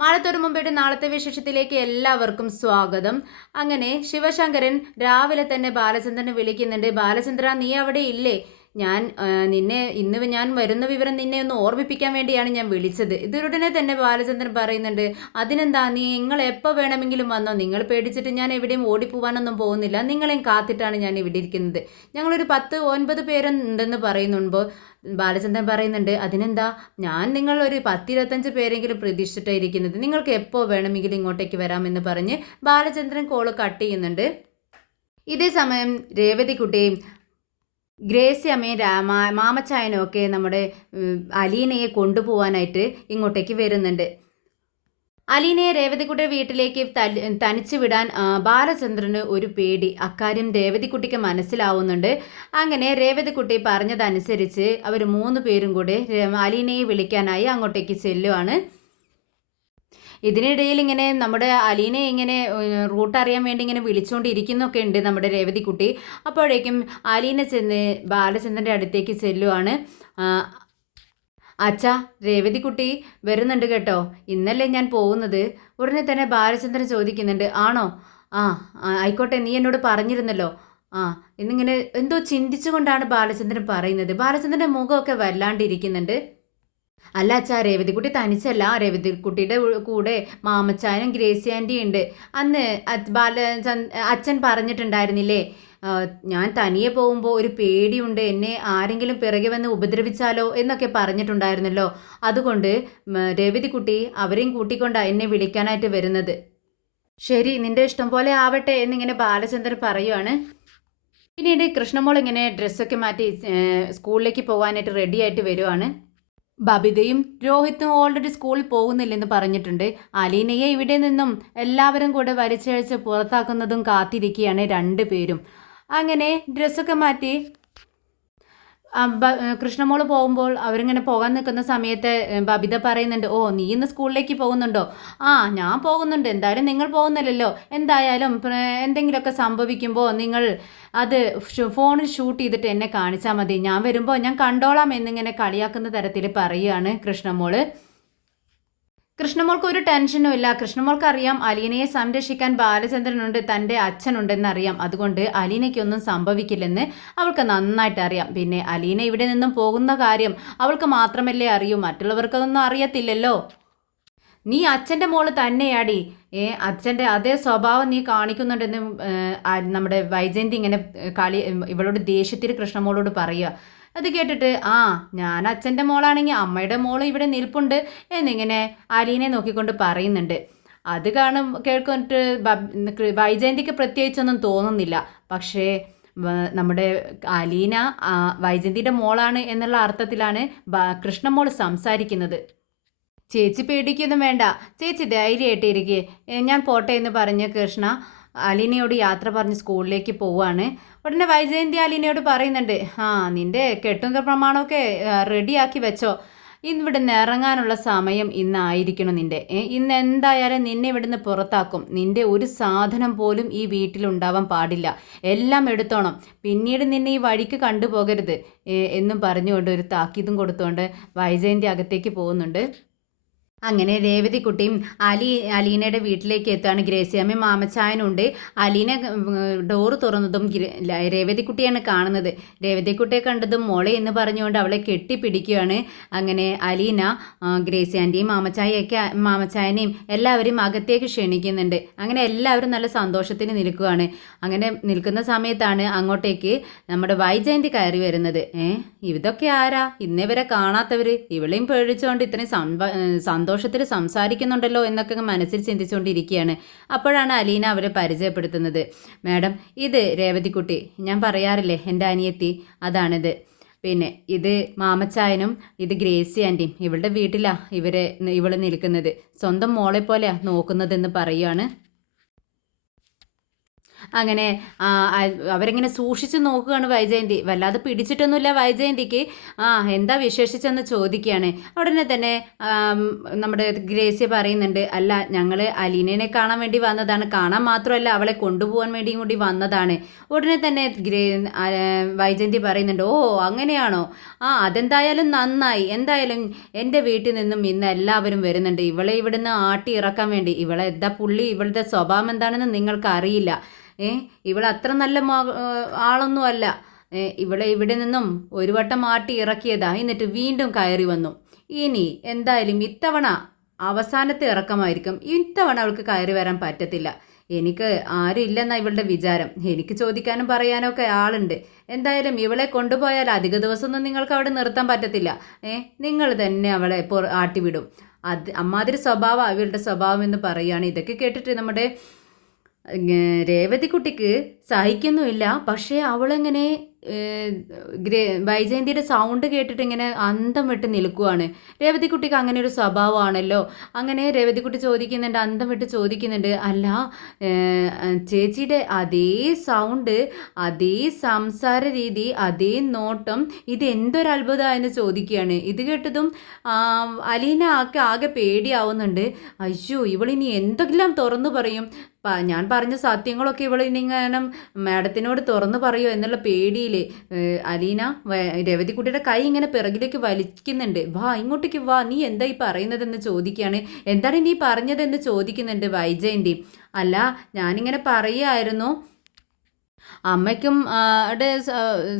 മഴത്തൊരു മുമ്പേട്ട് നാളത്തെ വിശേഷത്തിലേക്ക് എല്ലാവർക്കും സ്വാഗതം. അങ്ങനെ ശിവശങ്കരൻ രാവിലെ തന്നെ ബാലചന്ദ്രനെ വിളിക്കുന്നുണ്ട്. ബാലചന്ദ്ര, നീ അവിടെ ഇല്ലേ? ഞാൻ വരുന്ന വിവരം നിന്നെ ഒന്ന് ഓർമ്മിപ്പിക്കാൻ വേണ്ടിയാണ് ഞാൻ വിളിച്ചത്. ഇതുടനെ തന്നെ ബാലചന്ദ്രൻ പറയുന്നുണ്ട്, അതിനെന്താ, നിങ്ങൾ എപ്പോൾ വേണമെങ്കിലും വന്നോ, നിങ്ങൾ പേടിച്ചിട്ട് ഞാൻ എവിടെയും ഓടിപ്പോവാനൊന്നും പോകുന്നില്ല, നിങ്ങളെയും കാത്തിട്ടാണ് ഞാൻ ഇവിടെ ഇരിക്കുന്നത്. ഞങ്ങളൊരു 10-9 പേരുണ്ടെന്ന് പറയുന്നുമ്പോൾ ബാലചന്ദ്രൻ പറയുന്നുണ്ട്, അതിനെന്താ, നിങ്ങൾ ഒരു 10-25 പേരെങ്കിലും പ്രതീക്ഷിച്ചിട്ടായിരിക്കുന്നത്, നിങ്ങൾക്ക് എപ്പോൾ വേണമെങ്കിലും ഇങ്ങോട്ടേക്ക് വരാമെന്ന് പറഞ്ഞ് ബാലചന്ദ്രൻ കോള് കട്ട് ചെയ്യുന്നുണ്ട്. ഇതേ സമയം രേവതിക്കുട്ടിയും ഗ്രേസി അമ്മയും മാമച്ചായനും ഒക്കെ നമ്മുടെ അലീനയെ കൊണ്ടുപോകാനായിട്ട് ഇങ്ങോട്ടേക്ക് വരുന്നുണ്ട്. അലീനയെ രേവതിക്കുട്ടിയുടെ വീട്ടിലേക്ക് തനിച്ചു വിടാൻ ബാലചന്ദ്രന് ഒരു പേടി. അക്കാര്യം രേവതിക്കുട്ടിക്ക് മനസ്സിലാവുന്നുണ്ട്. അങ്ങനെ രേവതിക്കുട്ടി പറഞ്ഞതനുസരിച്ച് അവർ 3 പേരും കൂടെ അലീനയെ വിളിക്കാനായി അങ്ങോട്ടേക്ക് ചെല്ലുവാണ്. ഇതിനിടയിൽ ഇങ്ങനെ നമ്മുടെ അലീനെ ഇങ്ങനെ റൂട്ട് അറിയാൻ വേണ്ടി ഇങ്ങനെ വിളിച്ചുകൊണ്ടിരിക്കുന്നൊക്കെ ഉണ്ട് നമ്മുടെ രേവതിക്കുട്ടി. അപ്പോഴേക്കും അലീന ചെന്ന് ബാലചന്ദ്രൻ്റെ അടുത്തേക്ക് ചെല്ലുവാണ്. അച്ഛാ, രേവതിക്കുട്ടി വരുന്നുണ്ട് കേട്ടോ, ഇന്നല്ലേ ഞാൻ പോകുന്നത്. ഉടനെ തന്നെ ബാലചന്ദ്രൻ ചോദിക്കുന്നുണ്ട്, ആണോ? ആ, ആയിക്കോട്ടെ, നീ എന്നോട് പറഞ്ഞിരുന്നല്ലോ. ആ, എന്നിങ്ങനെ എന്തോ ചിന്തിച്ചുകൊണ്ടാണ് ബാലചന്ദ്രൻ പറയുന്നത്. ബാലചന്ദ്രൻ്റെ മുഖമൊക്കെ വല്ലാണ്ടിരിക്കുന്നുണ്ട്. അല്ല അച്ഛാ, രേവതിക്കുട്ടി തനിച്ചല്ല, രേവതിക്കുട്ടിയുടെ കൂടെ മാമച്ചാനും ഗ്രേസി ആൻറ്റിയും ഉണ്ട്. അന്ന് അച്ഛൻ പറഞ്ഞിട്ടുണ്ടായിരുന്നില്ലേ, ഞാൻ തനിയെ പോകുമ്പോൾ ഒരു പേടിയുണ്ട്, എന്നെ ആരെങ്കിലും പിറകെ വന്ന് ഉപദ്രവിച്ചാലോ എന്നൊക്കെ പറഞ്ഞിട്ടുണ്ടായിരുന്നല്ലോ. അതുകൊണ്ട് രേവതിക്കുട്ടി അവരെയും കൂട്ടിക്കൊണ്ടാണ് എന്നെ വിളിക്കാനായിട്ട് വരുന്നത്. ശരി, നിന്റെ ഇഷ്ടം പോലെ ആവട്ടെ എന്നിങ്ങനെ ബാലചന്ദ്രൻ പറയുവാണ്. പിന്നീട് കൃഷ്ണമോൾ ഇങ്ങനെ ഡ്രസ്സൊക്കെ മാറ്റി സ്കൂളിലേക്ക് പോകാനായിട്ട് റെഡി ആയിട്ട് വരുവാണ്. ബബിതയും രോഹിത്തും ഓൾറെഡി സ്കൂളിൽ പോകുന്നില്ലെന്ന് പറഞ്ഞിട്ടുണ്ട്. അലീനയെ ഇവിടെ നിന്നും എല്ലാവരും കൂടെ വലിച്ചഴിച്ച് പുറത്താക്കുന്നതും കാത്തിരിക്കുകയാണ് 2 പേരും. അങ്ങനെ ഡ്രസ്സൊക്കെ മാറ്റി കൃഷ്ണമോള് പോകുമ്പോൾ അവരിങ്ങനെ പോകാൻ നിൽക്കുന്ന സമയത്ത് ബബിത പറയുന്നുണ്ട്, ഓ, നീ ഇന്ന് സ്കൂളിലേക്ക് പോകുന്നുണ്ടോ? ആ, ഞാൻ പോകുന്നുണ്ട്. എന്തായാലും നിങ്ങൾ പോകുന്നില്ലല്ലോ. എന്തായാലും എന്തെങ്കിലുമൊക്കെ സംഭവിക്കുമ്പോൾ നിങ്ങൾ അത് ഫോണിൽ ഷൂട്ട് ചെയ്തിട്ട് എന്നെ കാണിച്ചാൽ മതി. ഞാൻ വരുമ്പോൾ ഞാൻ കണ്ടോളാം എന്നിങ്ങനെ കളിയാക്കുന്ന തരത്തിൽ പറയുകയാണ് കൃഷ്ണമോള്. കൃഷ്ണമോൾക്ക് ഒരു ടെൻഷനും ഇല്ല. കൃഷ്ണമോൾക്ക് അറിയാം അലീനയെ സംരക്ഷിക്കാൻ ബാലചന്ദ്രനുണ്ട്, തൻ്റെ അച്ഛനുണ്ടെന്നറിയാം. അതുകൊണ്ട് അലീനയ്ക്കൊന്നും സംഭവിക്കില്ലെന്ന് അവൾക്ക് നന്നായിട്ട് അറിയാം. പിന്നെ അലീന ഇവിടെ നിന്നും പോകുന്ന കാര്യം അവൾക്ക് മാത്രമല്ലേ അറിയൂ, മറ്റുള്ളവർക്കൊന്നും അറിയത്തില്ലല്ലോ. നീ അച്ഛൻ്റെ മോള് തന്നെയാടി, അച്ഛൻ്റെ അതേ സ്വഭാവം നീ കാണിക്കുന്നുണ്ടെന്ന് നമ്മുടെ വൈജയന്തി ഇങ്ങനെ ഇവളോട് ദേഷ്യത്തിൽ കൃഷ്ണമോളോട് പറയുക. അത് കേട്ടിട്ട്, ആ, ഞാൻ അച്ഛൻ്റെ മോളാണെങ്കിൽ അമ്മയുടെ മോൾ ഇവിടെ നിൽപ്പുണ്ട് എന്നിങ്ങനെ അലീനെ നോക്കിക്കൊണ്ട് പറയുന്നുണ്ട്. അത് കേൾക്കൊണ്ടിട്ട് വൈജയന്തിക്ക് പ്രത്യേകിച്ചൊന്നും തോന്നുന്നില്ല. പക്ഷേ നമ്മുടെ അലീന വൈജയന്തിയുടെ മോളാണ് എന്നുള്ള അർത്ഥത്തിലാണ് കൃഷ്ണമോൾ സംസാരിക്കുന്നത്. ചേച്ചി പേടിക്കൊന്നും വേണ്ട, ചേച്ചി ധൈര്യമായിട്ടിരിക്കേ, ഞാൻ പോട്ടെ എന്ന് പറഞ്ഞ് കൃഷ്ണ അലീനയോട് യാത്ര പറഞ്ഞ് സ്കൂളിലേക്ക് പോവുകയാണ്. ഉടനെ വൈജയന്തി അലീനയോട് പറയുന്നുണ്ട്, ആ, നിൻ്റെ കെട്ടും പ്രമാണമൊക്കെ റെഡിയാക്കി വെച്ചോ, ഇവിടുന്ന് ഇറങ്ങാനുള്ള സമയം ഇന്നായിരിക്കണം നിൻ്റെ. ഇന്ന് എന്തായാലും നിന്നെ ഇവിടുന്ന് പുറത്താക്കും. നിൻ്റെ ഒരു സാധനം പോലും ഈ വീട്ടിലുണ്ടാവാൻ പാടില്ല, എല്ലാം എടുത്തോണം. പിന്നീട് നിന്നെ ഈ വഴിക്ക് കണ്ടുപോകരുത് എന്നും പറഞ്ഞുകൊണ്ട് ഒരു താക്കീതും കൊടുത്തുകൊണ്ട് വൈജയന്തി അകത്തേക്ക് പോകുന്നുണ്ട്. അങ്ങനെ രേവതിക്കുട്ടിയും അലീനയുടെ വീട്ടിലേക്ക് എത്തുകയാണ്. ഗ്രേസിയമ്മയും മാമച്ചായനുണ്ട്. അലീന ഡോറ് തുറന്നതും രേവതിക്കുട്ടിയാണ് കാണുന്നത്. രേവതിക്കുട്ടിയെ കണ്ടതും മോളെ എന്ന് പറഞ്ഞുകൊണ്ട് അവളെ കെട്ടിപ്പിടിക്കുകയാണ്. അങ്ങനെ അലീന ഗ്രേസിയാൻ്റെയും മാമച്ചായനെയും എല്ലാവരെയും അകത്തേക്ക് ക്ഷണിക്കുന്നുണ്ട്. അങ്ങനെ എല്ലാവരും നല്ല സന്തോഷത്തിന് നിൽക്കുകയാണ്. അങ്ങനെ നിൽക്കുന്ന സമയത്താണ് അങ്ങോട്ടേക്ക് നമ്മുടെ വൈജയന്തി കയറി വരുന്നത്. ഇതൊക്കെ ആരാ, ഇന്നേ വരെ കാണാത്തവർ, ഇവളെയും പേടിച്ചുകൊണ്ട് ഇത്രയും സന്തോഷത്തിൽ സംസാരിക്കുന്നുണ്ടല്ലോ എന്നൊക്കെ മനസ്സിൽ ചിന്തിച്ചുകൊണ്ടിരിക്കുകയാണ്. അപ്പോഴാണ് അലീന അവരെ പരിചയപ്പെടുത്തുന്നത്. മാഡം, ഇത് രേവതിക്കുട്ടി, ഞാൻ പറയാറില്ലേ എൻ്റെ അനിയത്തി, അതാണിത്. പിന്നെ ഇത് മാമച്ചായനും ഇത് ഗ്രേസി ആൻറ്റിയും. ഇവളുടെ വീട്ടിലാണ് ഇവൾ നിൽക്കുന്നത്. സ്വന്തം മോളെ പോലെയാണ് നോക്കുന്നതെന്ന് പറയുകയാണ്. അങ്ങനെ ആ, അവരിങ്ങനെ സൂക്ഷിച്ച് നോക്കുകയാണ് വൈജയന്തി. വല്ലാതെ പിടിച്ചിട്ടൊന്നുമില്ല വൈജയന്തിക്ക്. ആ, എന്താ വിശേഷിച്ചെന്ന് ചോദിക്കുകയാണ്. ഉടനെ തന്നെ നമ്മുടെ ഗ്രേസ്യ പറയുന്നുണ്ട്, അല്ല ഞങ്ങൾ അലീനയെ കാണാൻ വേണ്ടി വന്നതാണ്, കാണാൻ മാത്രമല്ല അവളെ കൊണ്ടുപോകാൻ വേണ്ടിയും കൂടി വന്നതാണ്. ഉടനെ തന്നെ വൈജയന്തി പറയുന്നുണ്ട്, ഓ അങ്ങനെയാണോ, ആ അതെന്തായാലും നന്നായി. എന്തായാലും എൻ്റെ വീട്ടിൽ നിന്നും ഇന്ന് എല്ലാവരും വരുന്നുണ്ട് ഇവളെ ഇവിടുന്ന് ആട്ടി ഇറക്കാൻ വേണ്ടി. ഇവളെ എന്താ പുള്ളി, ഇവളുടെ സ്വഭാവം എന്താണെന്ന് നിങ്ങൾക്ക് അറിയില്ല. ഇവൾ അത്ര നല്ല ആളൊന്നും അല്ല. ഇവളെ ഇവിടെ നിന്നും ഒരു വട്ടം ആട്ടി ഇറക്കിയതാ, എന്നിട്ട് വീണ്ടും കയറി വന്നു. ഇനി എന്തായാലും ഇത്തവണ അവസാനത്തെ ഇറക്കമായിരിക്കും. ഇത്തവണ അവൾക്ക് കയറി വരാൻ പറ്റത്തില്ല. എനിക്ക് ആരും ഇല്ലെന്നാ ഇവളുടെ വിചാരം. എനിക്ക് ചോദിക്കാനും പറയാനും ഒക്കെ ആളുണ്ട്. എന്തായാലും ഇവളെ കൊണ്ടുപോയാൽ അധിക ദിവസമൊന്നും നിങ്ങൾക്ക് അവിടെ നിർത്താൻ പറ്റത്തില്ല. നിങ്ങൾ തന്നെ അവളെ ആട്ടിവിടും. അമ്മാതിരി സ്വഭാവം ഇവളുടെ സ്വഭാവം എന്ന് പറയുകയാണ്. ഇതൊക്കെ കേട്ടിട്ട് നമ്മുടെ രേവതിക്കുട്ടിക്ക് സഹിക്കുന്നുമില്ല. പക്ഷേ അവളെങ്ങനെ വൈജയന്തിയുടെ സൗണ്ട് കേട്ടിട്ട് ഇങ്ങനെ അന്തം വിട്ട് നിൽക്കുവാണ്. രേവതിക്കുട്ടിക്ക് അങ്ങനെ ഒരു സ്വഭാവമാണല്ലോ. അങ്ങനെ രേവതിക്കുട്ടി ചോദിക്കുന്നുണ്ട്, അന്തം വിട്ട് ചോദിക്കുന്നുണ്ട്, അല്ല ചേച്ചിയുടെ അതേ സൗണ്ട്, അതേ സംസാര രീതി, അതേ നോട്ടം, ഇത് എന്തൊരു അത്ഭുതമായെന്ന് ചോദിക്കുകയാണ്. ഇത് കേട്ടതും അലീന ആകെ പേടിയാവുന്നുണ്ട്. അയ്യോ, ഇവളിനി എന്തെല്ലാം തുറന്നു പറയും, ഞാൻ പറഞ്ഞ സത്യങ്ങളൊക്കെ ഇവളിനിങ്ങനെ മാഡത്തിനോട് തുറന്നു പറയുമോ എന്നുള്ള പേടിയിൽ അലീന രേവതിക്കുട്ടിയുടെ കൈ ഇങ്ങനെ പിറകിലേക്ക് വലിക്കുന്നുണ്ട്. വാ ഇങ്ങോട്ടേക്ക് വാ, നീ എന്താ ഈ പറയുന്നതെന്ന് ചോദിക്കുകയാണ്. എന്താണ് നീ പറഞ്ഞതെന്ന് ചോദിക്കുന്നുണ്ട് വൈജയന്തി. അല്ല ഞാനിങ്ങനെ പറയുമായിരുന്നു, അമ്മയ്ക്കും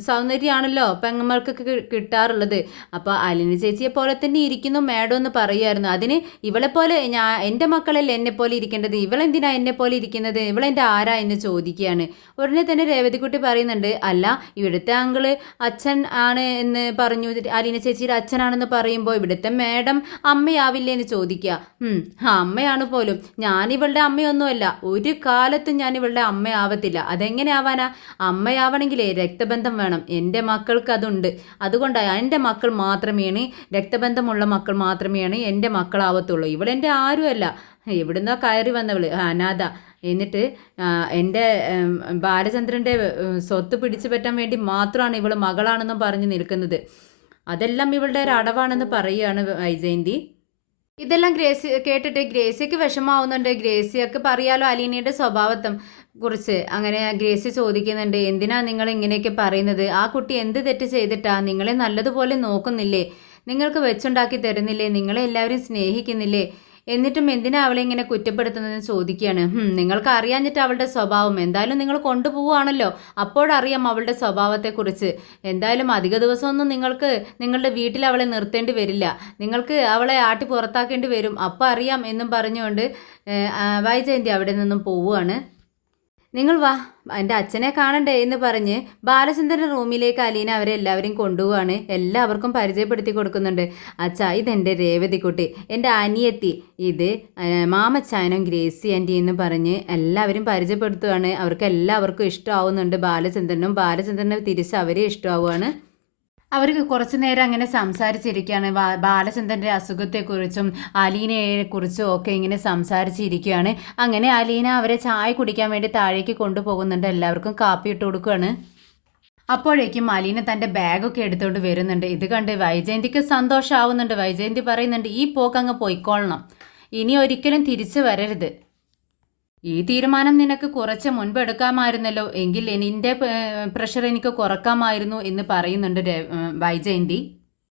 സൗന്ദര്യമാണല്ലോ പെങ്ങന്മാർക്കൊക്കെ കിട്ടാറുള്ളത്. അപ്പോൾ അലിനി ചേച്ചിയെ പോലെ തന്നെ ഇരിക്കുന്നു മാഡം എന്ന് പറയുമായിരുന്നു. അതിന് ഇവളെപ്പോലെ എൻ്റെ മക്കളല്ലേ എന്നെപ്പോലെ ഇരിക്കേണ്ടത്, ഇവളെന്തിനാ എന്നെപ്പോലെ ഇരിക്കുന്നത്, ഇവളെൻ്റെ ആരാ എന്ന് ചോദിക്കുകയാണ്. ഉടനെ തന്നെ രേവതിക്കുട്ടി പറയുന്നുണ്ട്, അല്ല ഇവിടുത്തെ അങ്കിള് അച്ഛൻ ആണ് എന്ന് പറഞ്ഞു, അലീന ചേച്ചിയുടെ അച്ഛനാണെന്ന് പറയുമ്പോൾ ഇവിടുത്തെ മാഡം അമ്മയാവില്ലേ എന്ന് ചോദിക്കുക. അമ്മയാണ് പോലും. ഞാനിവളുടെ അമ്മയൊന്നുമല്ല, ഒരു കാലത്തും ഞാൻ ഇവളുടെ അമ്മയാവത്തില്ല. അതെങ്ങനെ ആവാനാ? അമ്മയാവണമെങ്കിലേ രക്തബന്ധം വേണം. എൻ്റെ മക്കൾക്ക് അതുണ്ട്. അതുകൊണ്ടാണ് എൻ്റെ മക്കൾ മാത്രമേയാണ്, രക്തബന്ധമുള്ള മക്കൾ മാത്രമേയാണ് എൻ്റെ മക്കളാവത്തുള്ളൂ. ഇവളെൻ്റെ ആരുമല്ല, എവിടുന്നോ കയറി വന്നവള്, അനാഥ. എന്നിട്ട് എൻ്റെ ബാലചന്ദ്രൻ്റെ സ്വത്ത് പിടിച്ചു പറ്റാൻ വേണ്ടി മാത്രമാണ് ഇവൾ മകളാണെന്നും പറഞ്ഞ് നിൽക്കുന്നത്. അതെല്ലാം ഇവളുടെ ഒരു അടവാണെന്ന് പറയുകയാണ് വൈജയന്തി. ഇതെല്ലാം കേട്ടിട്ട് ഗ്രേസിയക്ക് വിഷമാവുന്നുണ്ട്. ഗ്രേസിയക്ക് പറയാലോ അലീനയുടെ സ്വഭാവത്തെ കുറിച്ച്. അങ്ങനെ ഗ്രേസി ചോദിക്കുന്നുണ്ട്, എന്തിനാ നിങ്ങൾ ഇങ്ങനെയൊക്കെ പറയുന്നത്? ആ കുട്ടി എന്ത് തെറ്റ് ചെയ്തിട്ടാ? നിങ്ങളെ നല്ലതുപോലെ നോക്കുന്നില്ലേ, നിങ്ങൾക്ക് വെച്ചുണ്ടാക്കി തരുന്നില്ലേ, നിങ്ങളെ എല്ലാവരും സ്നേഹിക്കുന്നില്ലേ, എന്നിട്ടും എന്തിനാ അവളെ ഇങ്ങനെ കുറ്റപ്പെടുത്തുന്നതെന്ന് ചോദിക്കുകയാണ്. നിങ്ങൾക്ക് അറിയാഞ്ഞിട്ട് അവളുടെ സ്വഭാവം, എന്തായാലും നിങ്ങൾ കൊണ്ടുപോവുകയാണല്ലോ, അപ്പോഴറിയാം അവളുടെ സ്വഭാവത്തെക്കുറിച്ച്. എന്തായാലും അധിക ദിവസമൊന്നും നിങ്ങൾക്ക് നിങ്ങളുടെ വീട്ടിൽ അവളെ നിർത്തേണ്ടി വരില്ല, നിങ്ങൾക്ക് അവളെ ആട്ടി പുറത്താക്കേണ്ടി വരും, അപ്പോൾ അറിയാം എന്നും പറഞ്ഞുകൊണ്ട് വൈജയന്തി അവിടെ നിന്നും പോവുകയാണ്. നിങ്ങൾ വാ, എൻ്റെ അച്ഛനെ കാണണ്ടേ എന്ന് പറഞ്ഞ് ബാലചന്ദ്രൻ്റെ റൂമിലേക്ക് അലീന അവരെ എല്ലാവരും കൊണ്ടുപോവാണ്. എല്ലാവർക്കും പരിചയപ്പെടുത്തി കൊടുക്കുന്നുണ്ട്. അച്ഛാ, ഇതെൻ്റെ രേവതിക്കുട്ടി, എൻ്റെ അനിയത്തി, ഇത് മാമച്ചാനും ഗ്രേസി ആൻറ്റി എന്ന് പറഞ്ഞ് എല്ലാവരും പരിചയപ്പെടുത്തുകയാണ്. അവർക്ക് എല്ലാവർക്കും ഇഷ്ടമാവുന്നുണ്ട് ബാലചന്ദ്രനും. ബാലചന്ദ്രന് തിരിച്ച് അവരെ ഇഷ്ടമാവുകയാണ്. അവർക്ക് കുറച്ചു നേരം അങ്ങനെ സംസാരിച്ചിരിക്കുകയാണ്. ബാലചന്ദ്രൻ്റെ അസുഖത്തെക്കുറിച്ചും അലീനയെക്കുറിച്ചും ഒക്കെ ഇങ്ങനെ സംസാരിച്ചിരിക്കുകയാണ്. അങ്ങനെ അലീന അവരെ ചായ കുടിക്കാൻ വേണ്ടി താഴേക്ക് കൊണ്ടുപോകുന്നുണ്ട്. എല്ലാവർക്കും കാപ്പി ഇട്ട് കൊടുക്കുകയാണ്. അപ്പോഴേക്കും അലീന തൻ്റെ ബാഗൊക്കെ എടുത്തുകൊണ്ട് വരുന്നുണ്ട്. ഇത് കണ്ട് വൈജയന്തിക്ക് സന്തോഷമാവുന്നുണ്ട്. വൈജയന്തി പറയുന്നുണ്ട്, ഈ പോക്കങ്ങ് പോയിക്കൊള്ളണം, ഇനി ഒരിക്കലും തിരിച്ചു വരരുത്. ഈ തീരുമാനം നിനക്ക് കുറച്ച് മുൻപ് എടുക്കാമായിരുന്നല്ലോ, എങ്കിൽ നിന്റെ പ്രഷർ എനിക്ക് കുറക്കാമായിരുന്നു എന്ന് പറയുന്നുണ്ട് വൈജയന്തി.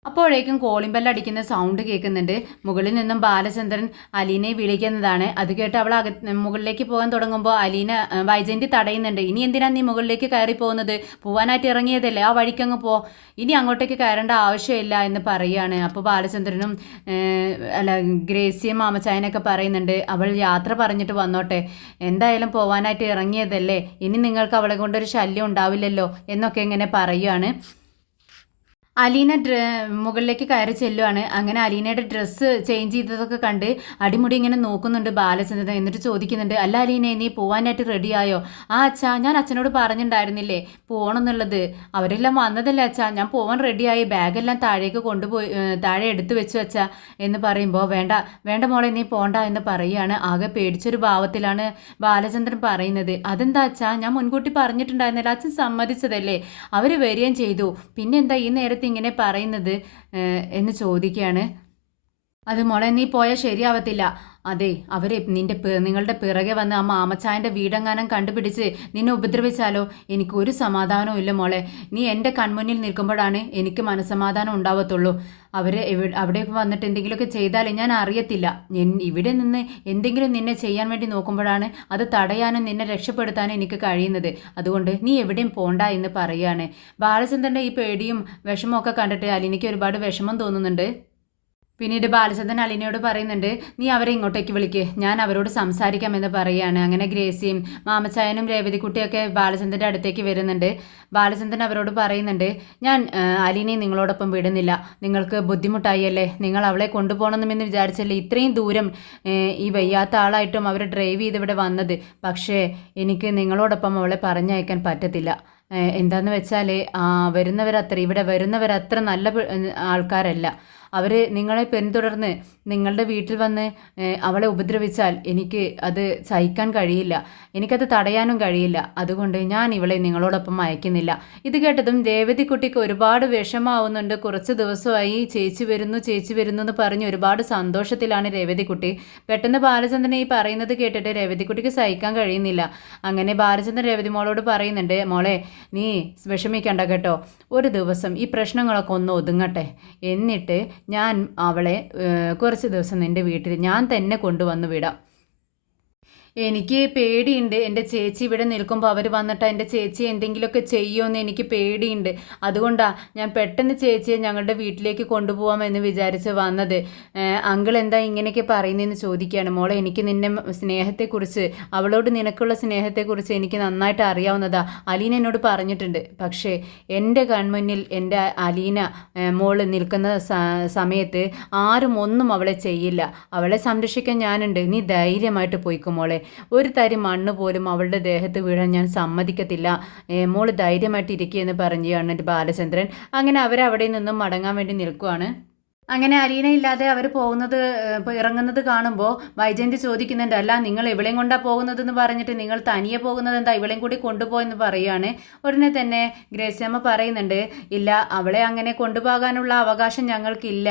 അപ്പോഴേക്കും കോളിംഗ് ബെൽ അടിക്കുന്ന സൗണ്ട് കേൾക്കുന്നുണ്ട്. മുകളിൽ നിന്നും ബാലചന്ദ്രൻ അലീനയെ വിളിക്കുന്നതാണ്. അത് കേട്ട് അവൾ മുകളിലേക്ക് പോകാൻ തുടങ്ങുമ്പോൾ വൈജയന്തി തടയുന്നുണ്ട്. ഇനി എന്തിനാ നീ മുകളിലേക്ക് കയറി പോകുന്നത്? പോവാനായിട്ട് ഇറങ്ങിയതല്ലേ, ആ വഴിക്കങ്ങ് പോ, ഇനി അങ്ങോട്ടേക്ക് കയറേണ്ട ആവശ്യമില്ല എന്ന് പറയുകയാണ്. അപ്പോൾ ബാലചന്ദ്രനും ഗ്രേസിയും മാമച്ചായനൊക്കെ പറയുന്നുണ്ട്, അവൾ യാത്ര പറഞ്ഞിട്ട് വന്നോട്ടെ, എന്തായാലും പോവാനായിട്ട് ഇറങ്ങിയതല്ലേ, ഇനി നിങ്ങൾക്ക് അവളെ കൊണ്ടൊരു ശല്യം ഉണ്ടാവില്ലല്ലോ എന്നൊക്കെ ഇങ്ങനെ പറയുകയാണ്. അലീന മുകളിലേക്ക് കയറി ചെല്ലുവാണ്. അങ്ങനെ അലീനയുടെ ഡ്രസ്സ് ചേഞ്ച് ചെയ്തതൊക്കെ കണ്ട് അടിമുടി ഇങ്ങനെ നോക്കുന്നുണ്ട് ബാലചന്ദ്രൻ. എന്നിട്ട് ചോദിക്കുന്നുണ്ട്, അല്ല അലീനെ, നീ പോവാനായിട്ട് റെഡിയായോ? ആ അച്ഛാ, ഞാൻ അച്ഛനോട് പറഞ്ഞിട്ടുണ്ടായിരുന്നില്ലേ പോകണമെന്നുള്ളത്. അവരെല്ലാം വന്നതല്ലേ അച്ഛാ, ഞാൻ പോവാൻ റെഡിയായി, ബാഗെല്ലാം താഴേക്ക് കൊണ്ടുപോയി, താഴെ എടുത്തു വെച്ചു അച്ഛാ എന്ന് പറയുമ്പോൾ, വേണ്ട വേണ്ട മോളെ, നീ പോണ്ട എന്ന് പറയുകയാണ്. ആകെ പേടിച്ചൊരു ഭാവത്തിലാണ് ബാലചന്ദ്രൻ പറയുന്നത്. അതെന്താ അച്ഛാ, ഞാൻ മുൻകൂട്ടി പറഞ്ഞിട്ടുണ്ടായിരുന്നില്ല, അച്ഛൻ സമ്മതിച്ചതല്ലേ, അവർ വരികയും ചെയ്തു, പിന്നെന്താ ഈ നേരത്തെ ഇങ്ങനെ പറയുന്നത് എന്ന് ചോദിക്കുകയാണ്. അത് മോളെ, നീ പോയാൽ ശരിയാവത്തില്ല. അതെ, അവരെ നിങ്ങളുടെ പിറകെ വന്ന് ആ മാമച്ചായൻ്റെ വീടെങ്ങാനും കണ്ടുപിടിച്ച് നിന്നെ ഉപദ്രവിച്ചാലോ? എനിക്ക് ഒരു സമാധാനവും ഇല്ല മോളെ. നീ എൻ്റെ കൺമുന്നിൽ നിൽക്കുമ്പോഴാണ് എനിക്ക് മനസ്സമാധാനം ഉണ്ടാവത്തുള്ളൂ. അവിടേക്ക് വന്നിട്ട് എന്തെങ്കിലുമൊക്കെ ചെയ്താലേ ഞാൻ അറിയത്തില്ല. ഇവിടെ നിന്ന് എന്തെങ്കിലും നിന്നെ ചെയ്യാൻ വേണ്ടി നോക്കുമ്പോഴാണ് അത് തടയാനും നിന്നെ രക്ഷപ്പെടുത്താനും എനിക്ക് കഴിയുന്നത്. അതുകൊണ്ട് നീ എവിടെയും പോണ്ട എന്ന് പറയുകയാണ്. ബാലചന്ദ്രൻ്റെ ഈ പേടിയും വിഷമമൊക്കെ കണ്ടിട്ട് അലിനിക്ക് ഒരുപാട് വിഷമം തോന്നുന്നുണ്ട്. പിന്നീട് ബാലചന്ദ്രൻ അലീനയോട് പറയുന്നുണ്ട്, നീ അവരെ ഇങ്ങോട്ടേക്ക് വിളിക്ക്, ഞാൻ അവരോട് സംസാരിക്കാമെന്ന് പറയുകയാണ്. അങ്ങനെ ഗ്രേസിയും മാമച്ചായനും രേവതിക്കുട്ടിയൊക്കെ ബാലചന്ദ്രൻ്റെ അടുത്തേക്ക് വരുന്നുണ്ട്. ബാലചന്ദ്രൻ അവരോട് പറയുന്നുണ്ട്, ഞാൻ അലീനയെ നിങ്ങളോടൊപ്പം വിടുന്നില്ല, നിങ്ങൾക്ക് ബുദ്ധിമുട്ടായല്ലേ, നിങ്ങൾ അവളെ കൊണ്ടുപോകണമെന്ന് വിചാരിച്ചല്ലേ ഇത്രയും ദൂരം ഈ വയ്യാത്ത ആളായിട്ടും അവർ ഡ്രൈവ് ചെയ്ത് ഇവിടെ വന്നത്. പക്ഷേ എനിക്ക് നിങ്ങളോടൊപ്പം അവളെ പറഞ്ഞയക്കാൻ പറ്റത്തില്ല. എന്താന്ന് വെച്ചാൽ ഇവിടെ വരുന്നവരത്ര നല്ല ആൾക്കാരല്ല. അവർ നിങ്ങളെ പിന്തുടർന്ന് നിങ്ങളുടെ വീട്ടിൽ വന്ന് അവളെ ഉപദ്രവിച്ചാൽ എനിക്ക് അത് സഹിക്കാൻ കഴിയില്ല, എനിക്കത് തടയാനും കഴിയില്ല. അതുകൊണ്ട് ഞാൻ ഇവളെ നിങ്ങളോടൊപ്പം അയക്കുന്നില്ല. ഇത് കേട്ടതും രേവതിക്കുട്ടിക്ക് ഒരുപാട് വിഷമാവുന്നുണ്ട്. കുറച്ച് ദിവസമായി ചേച്ചി വരുന്നു എന്ന് പറഞ്ഞ് ഒരുപാട് സന്തോഷത്തിലാണ് രേവതിക്കുട്ടി. പെട്ടെന്ന് ബാലചന്ദ്രൻ ഈ പറയുന്നത് കേട്ടിട്ട് രേവതിക്കുട്ടിക്ക് സഹിക്കാൻ കഴിയുന്നില്ല. അങ്ങനെ ബാലചന്ദ്രൻ രേവതി മോളോട് പറയുന്നുണ്ട്, മോളെ നീ വിഷമിക്കണ്ട കേട്ടോ, ഒരു ദിവസം ഈ പ്രശ്നങ്ങളൊക്കെ ഒന്ന് ഒതുങ്ങട്ടെ, എന്നിട്ട് ഞാൻ അവളെ കുറച്ച് ദിവസം നിൻ്റെ വീട്ടിൽ ഞാൻ തന്നെ കൊണ്ടുവന്ന് വിടാം. എനിക്ക് പേടിയുണ്ട്, എൻ്റെ ചേച്ചി ഇവിടെ നിൽക്കുമ്പോൾ അവർ വന്നിട്ട് എൻ്റെ ചേച്ചി എന്തെങ്കിലുമൊക്കെ ചെയ്യുമെന്ന് എനിക്ക് പേടിയുണ്ട്. അതുകൊണ്ടാണ് ഞാൻ പെട്ടെന്ന് ചേച്ചിയെ ഞങ്ങളുടെ വീട്ടിലേക്ക് കൊണ്ടുപോകാമെന്ന് വിചാരിച്ച് വന്നത്. അങ്കിൾ എന്താ ഇങ്ങനെയൊക്കെ പറയുന്നതെന്ന് ചോദിക്കുകയാണ്. മോളെ, എനിക്ക് നിന്നെ സ്നേഹത്തെക്കുറിച്ച്, അവളോട് നിനക്കുള്ള സ്നേഹത്തെക്കുറിച്ച് എനിക്ക് നന്നായിട്ട് അറിയാവുന്നതാ. അലീന എന്നോട് പറഞ്ഞിട്ടുണ്ട്. പക്ഷേ എൻ്റെ കൺമുന്നിൽ എൻ്റെ അലീന മോള് നിൽക്കുന്ന സമയത്ത് ആരും ഒന്നും അവളെ ചെയ്യില്ല. അവളെ സംരക്ഷിക്കാൻ ഞാനുണ്ട്. നീ ധൈര്യമായിട്ട് പോയിക്കും മോളെ. ഒരു തരി മണ്ണ് പോലും അവളുടെ ദേഹത്ത് വീഴാൻ ഞാൻ സമ്മതിക്കത്തില്ല. മോള് ധൈര്യമായിട്ട് ഇരിക്കുകയെന്ന് പറയുകയാണ് ബാലചന്ദ്രൻ. അങ്ങനെ അവരവിടെ നിന്നും മടങ്ങാൻ വേണ്ടി നിൽക്കുവാണ്. അങ്ങനെ അലീന ഇല്ലാതെ അവർ ഇറങ്ങുന്നത് കാണുമ്പോൾ വൈജയന്തി ചോദിക്കുന്നുണ്ട്, അല്ല നിങ്ങൾ ഇവളെയും കൊണ്ടാണ് പോകുന്നതെന്ന് പറഞ്ഞിട്ട് നിങ്ങൾ തനിയെ പോകുന്നത് എന്താ, ഇവളെയും കൂടി കൊണ്ടുപോയെന്ന് പറയുകയാണ്. ഉടനെ തന്നെ ഗ്രേസിയമ്മ പറയുന്നുണ്ട്, ഇല്ല, അവളെ അങ്ങനെ കൊണ്ടുപോകാനുള്ള അവകാശം ഞങ്ങൾക്കില്ല.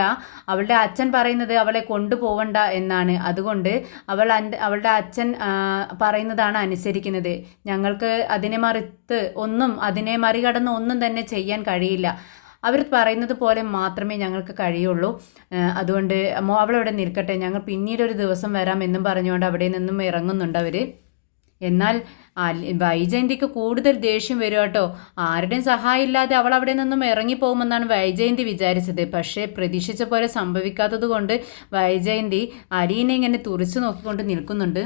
അവളുടെ അച്ഛൻ പറയുന്നത് അവളെ കൊണ്ടുപോകണ്ട എന്നാണ്. അതുകൊണ്ട് അവളുടെ അച്ഛൻ പറയുന്നതാണ് അനുസരിക്കുന്നത്. ഞങ്ങൾക്ക് അതിനെ മറികടന്ന് ഒന്നും തന്നെ ചെയ്യാൻ കഴിയില്ല. അവർ പറയുന്നത് പോലെ മാത്രമേ ഞങ്ങൾക്ക് കഴിയുള്ളൂ. അതുകൊണ്ട് അവളവിടെ നിൽക്കട്ടെ, ഞങ്ങൾ പിന്നീടൊരു ദിവസം വരാം എന്നും പറഞ്ഞുകൊണ്ട് അവിടെ നിന്നും ഇറങ്ങുന്നുണ്ട് അവർ. എന്നാൽ വൈജയന്തിക്ക് കൂടുതൽ ദേഷ്യം വരും കേട്ടോ. ആരുടെയും സഹായം ഇല്ലാതെ അവൾ അവിടെ നിന്നും ഇറങ്ങിപ്പോകുമെന്നാണ് വൈജയന്തി വിചാരിച്ചത്. പക്ഷേ പ്രതീക്ഷിച്ച പോലെ സംഭവിക്കാത്തത് കൊണ്ട് വൈജയന്തി അലീനെ ഇങ്ങനെ തുറിച്ചു നോക്കിക്കൊണ്ട് നിൽക്കുന്നുണ്ട്.